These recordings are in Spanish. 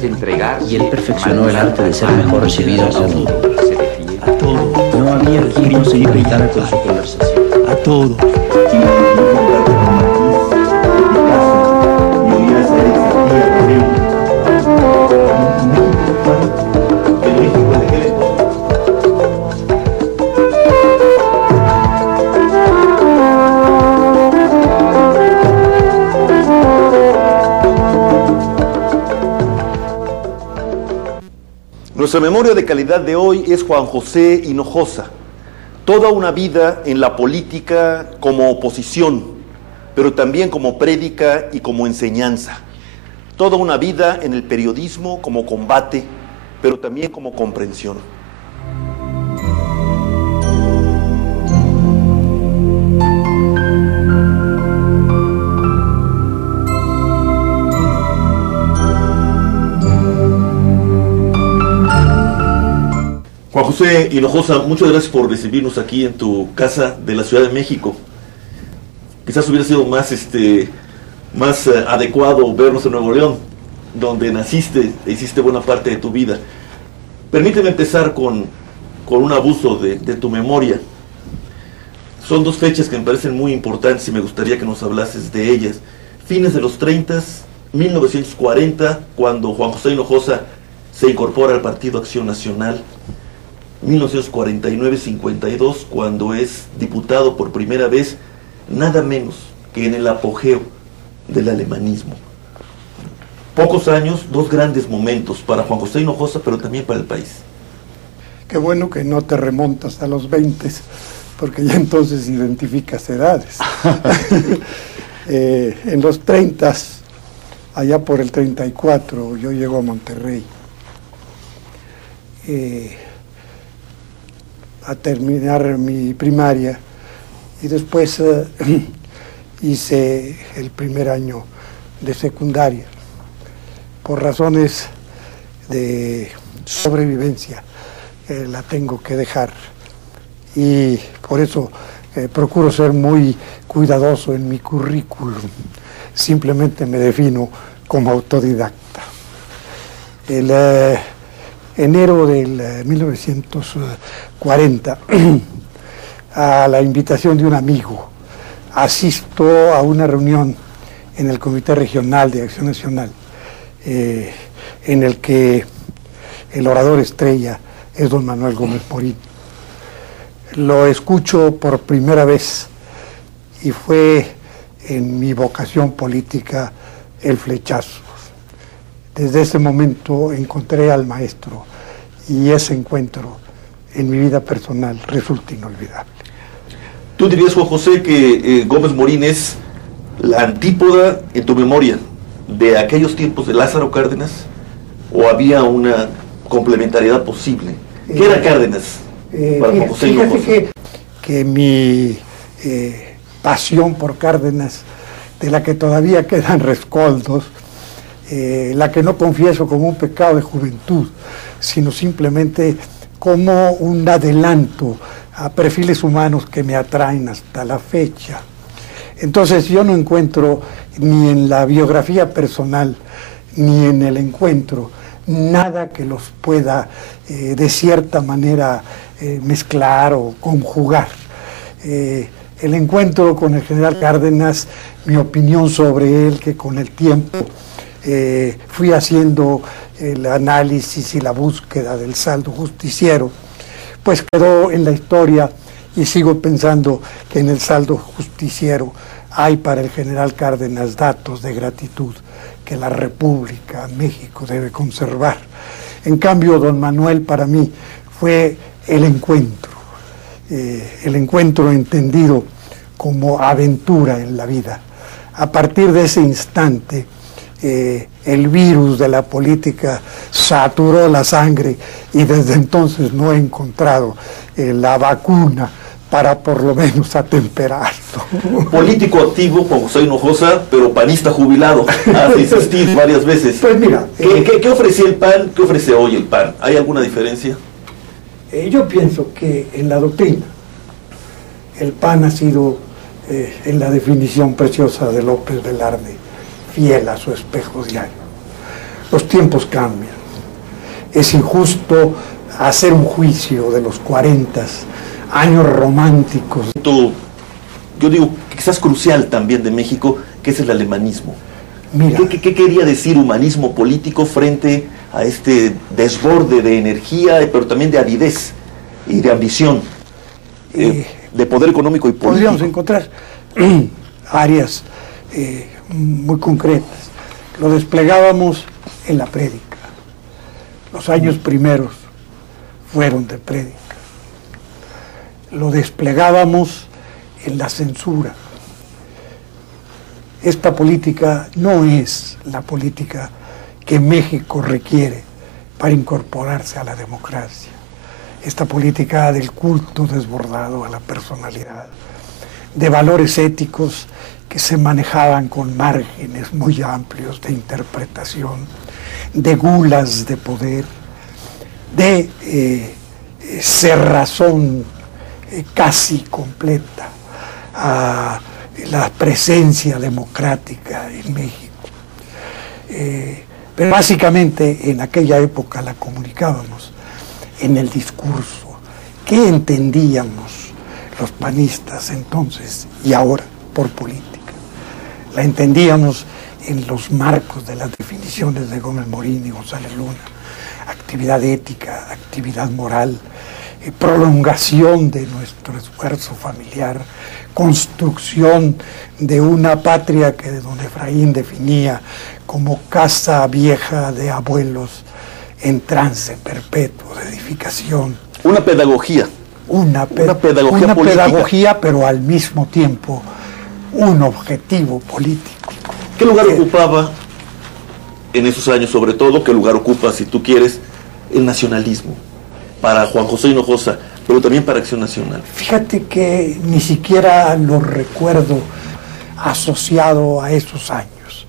de entregarse, y él perfeccionó el arte de ser mejor recibido aún. A todo. No había quien no se irritara con su conversación. A todo. Nuestra memoria de calidad de hoy es Juan José Hinojosa. Toda una vida en la política como oposición, pero también como prédica y como enseñanza. Toda una vida en el periodismo como combate, pero también como comprensión. Juan José Hinojosa, muchas gracias por recibirnos aquí en tu casa de la Ciudad de México. Quizás hubiera sido más adecuado vernos en Nuevo León, donde naciste e hiciste buena parte de tu vida. Permíteme empezar con un abuso de tu memoria. Son dos fechas que me parecen muy importantes y me gustaría que nos hablases de ellas. Fines de los 30, 1940, cuando Juan José Hinojosa se incorpora al Partido Acción Nacional. 1949-52, cuando es diputado por primera vez, nada menos que en el apogeo del alemanismo. Pocos años, dos grandes momentos para Juan José Hinojosa, pero también para el país. Qué bueno que no te remontas a los 20, porque ya entonces identificas edades. En los 30, allá por el 34, yo llego a Monterrey a terminar mi primaria y después hice el primer año de secundaria. Por razones de sobrevivencia la tengo que dejar y por eso procuro ser muy cuidadoso en mi currículum. Simplemente me defino como autodidacta. El enero del 1940, a la invitación de un amigo, asisto a una reunión en el Comité Regional de Acción Nacional, en el que el orador estrella es don Manuel Gómez Morín. Lo escucho por primera vez y fue en mi vocación política el flechazo. Desde ese momento encontré al maestro y ese encuentro en mi vida personal resulta inolvidable. ¿Tú dirías, Juan José, que Gómez Morín es la antípoda en tu memoria de aquellos tiempos de Lázaro Cárdenas o había una complementariedad posible? ¿Qué era Cárdenas para Juan José Hinojosa? Fíjate que mi pasión por Cárdenas, de la que todavía quedan rescoldos, la que no confieso como un pecado de juventud, sino simplemente como un adelanto a perfiles humanos que me atraen hasta la fecha. Entonces yo no encuentro ni en la biografía personal ni en el encuentro nada que los pueda de cierta manera mezclar o conjugar. El encuentro con el general Cárdenas, mi opinión sobre él, que con el tiempo fui haciendo el análisis y la búsqueda del saldo justiciero, pues quedó en la historia y sigo pensando que en el saldo justiciero hay para el general Cárdenas datos de gratitud que la República, México, debe conservar. En cambio, don Manuel para mí fue el encuentro entendido como aventura en la vida. A partir de ese instante, el virus de la política saturó la sangre y desde entonces no he encontrado la vacuna para por lo menos atemperarlo. Político activo, Juan José Hinojosa, pero panista jubilado. Has insistido varias veces. Pues mira, ¿Qué ofrecía el PAN? ¿Qué ofrece hoy el PAN? ¿Hay alguna diferencia? Yo pienso que en la doctrina el PAN ha sido, en la definición preciosa de López Velarde, fiel a su espejo diario. Los tiempos cambian. Es injusto hacer un juicio de los 40 años románticos. Yo digo, quizás crucial también de México, que es el alemanismo. Mira, ¿Qué quería decir humanismo político frente a este desborde de energía, pero también de avidez y de ambición, de poder económico y político? podríamos encontrar áreas muy concretas. Lo desplegábamos en la prédica. Los años primeros fueron de prédica. Lo desplegábamos en la censura. Esta política no es la política que México requiere para incorporarse a la democracia. Esta política del culto desbordado a la personalidad, de valores éticos que se manejaban con márgenes muy amplios de interpretación, de gulas de poder, de cerrazón casi completa a la presencia democrática en México. Pero básicamente en aquella época la comunicábamos en el discurso. ¿Qué entendíamos los panistas entonces y ahora por política? La entendíamos en los marcos de las definiciones de Gómez Morín y González Luna: actividad ética, actividad moral, prolongación de nuestro esfuerzo familiar, construcción de una patria que don Efraín definía como casa vieja de abuelos en trance perpetuo de edificación. Una pedagogía. Una pedagogía política. pedagogía, pero al mismo tiempo un objetivo político. ¿Qué lugar ocupaba en esos años, sobre todo, qué lugar ocupa, si tú quieres, el nacionalismo para Juan José Hinojosa, pero también para Acción Nacional? Fíjate que ni siquiera lo recuerdo asociado a esos años.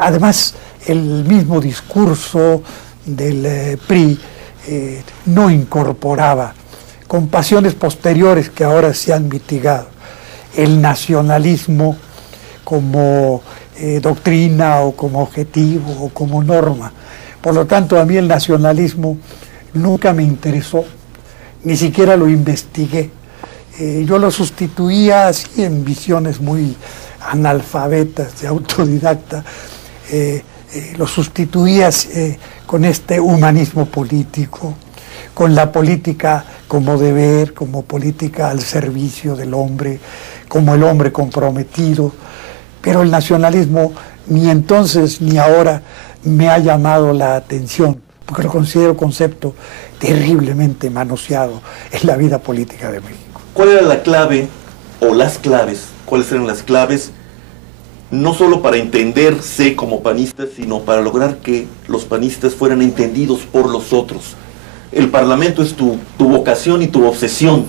Además, el mismo discurso del PRI no incorporaba, con pasiones posteriores que ahora se han mitigado, el nacionalismo como doctrina o como objetivo o como norma. Por lo tanto, a mí el nacionalismo nunca me interesó, ni siquiera lo investigué. Yo lo sustituía así en visiones muy analfabetas, de autodidacta, lo sustituía con este humanismo político, con la política como deber, como política al servicio del hombre, como el hombre comprometido. Pero el nacionalismo ni entonces ni ahora me ha llamado la atención, porque lo considero concepto terriblemente manoseado en la vida política de México. ¿Cuál era la clave o las claves? ¿Cuáles eran las claves? No solo para entenderse como panistas, sino para lograr que los panistas fueran entendidos por los otros. El parlamento es tu vocación y tu obsesión.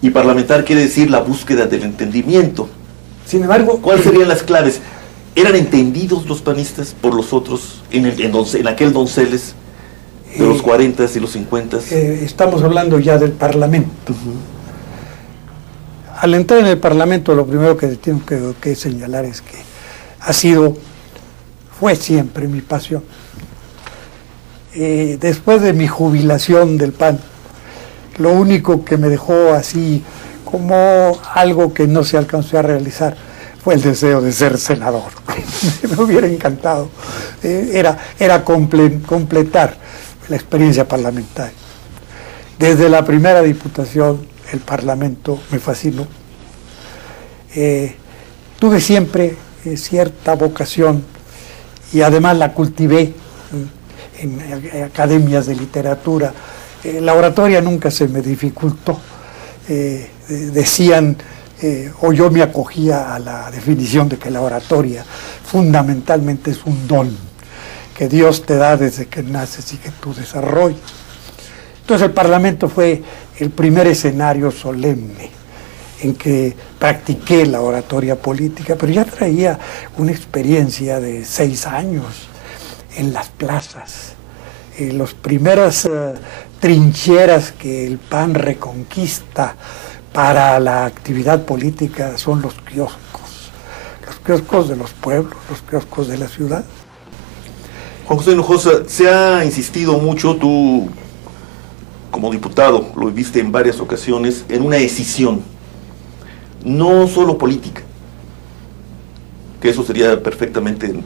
Y parlamentar quiere decir la búsqueda del entendimiento. Sin embargo, ¿cuáles serían las claves? ¿Eran entendidos los panistas por los otros en aquel Donceles de los 40 y los 50? Estamos hablando ya del Parlamento. Al entrar en el Parlamento, lo primero que tengo que señalar es que fue siempre mi pasión. Después de mi jubilación del PAN, lo único que me dejó así como algo que no se alcanzó a realizar fue el deseo de ser senador. Me hubiera encantado. Era completar la experiencia parlamentaria. Desde la primera diputación, el Parlamento me fascinó. Tuve siempre cierta vocación y además la cultivé en academias de literatura. La oratoria nunca se me dificultó. Decían, o yo me acogía a la definición de que la oratoria fundamentalmente es un don que Dios te da desde que naces y que tú desarrollas. Entonces el Parlamento fue el primer escenario solemne en que practiqué la oratoria política, pero ya traía una experiencia de 6 años en las plazas. Las primeras trincheras que el PAN reconquista para la actividad política son los kioscos de los pueblos, los kioscos de la ciudad. Juan José Hinojosa, se ha insistido mucho, tú como diputado lo viviste en varias ocasiones, en una decisión, no solo política, que eso sería perfectamente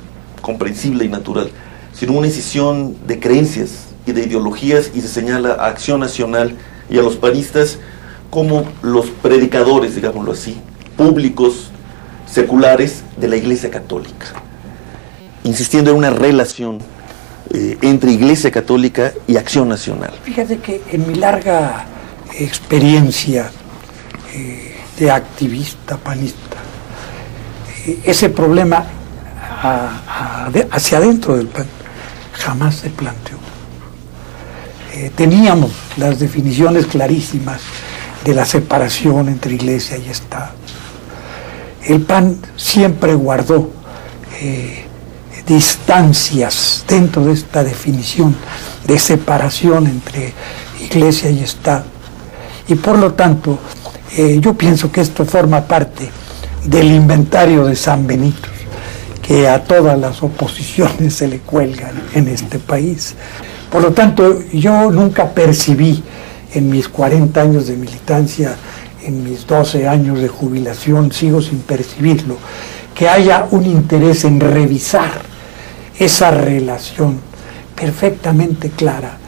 comprensible y natural, sino una decisión de creencias y de ideologías, y se señala a Acción Nacional y a los panistas como los predicadores, digámoslo así, públicos, seculares de la Iglesia Católica, insistiendo en una relación entre Iglesia Católica y Acción Nacional. Fíjate que en mi larga experiencia de activista panista, ese problema hacia adentro del PAN jamás se planteó. Teníamos las definiciones clarísimas de la separación entre Iglesia y Estado. El PAN siempre guardó distancias dentro de esta definición de separación entre Iglesia y Estado. Y por lo tanto, yo pienso que esto forma parte del inventario de San Benito, que a todas las oposiciones se le cuelgan en este país. Por lo tanto, yo nunca percibí en mis 40 años de militancia, en mis 12 años de jubilación, sigo sin percibirlo, que haya un interés en revisar esa relación perfectamente clara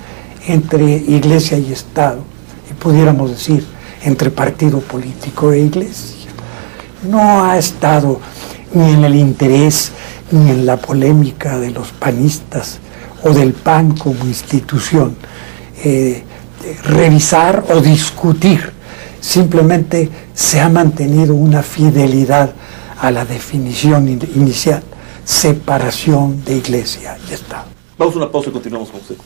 entre Iglesia y Estado, y pudiéramos decir, entre partido político e Iglesia. No ha estado ni en el interés ni en la polémica de los panistas o del PAN como institución revisar o discutir. Simplemente se ha mantenido una fidelidad a la definición inicial: separación de Iglesia y Estado. Vamos a una pausa y continuamos con usted.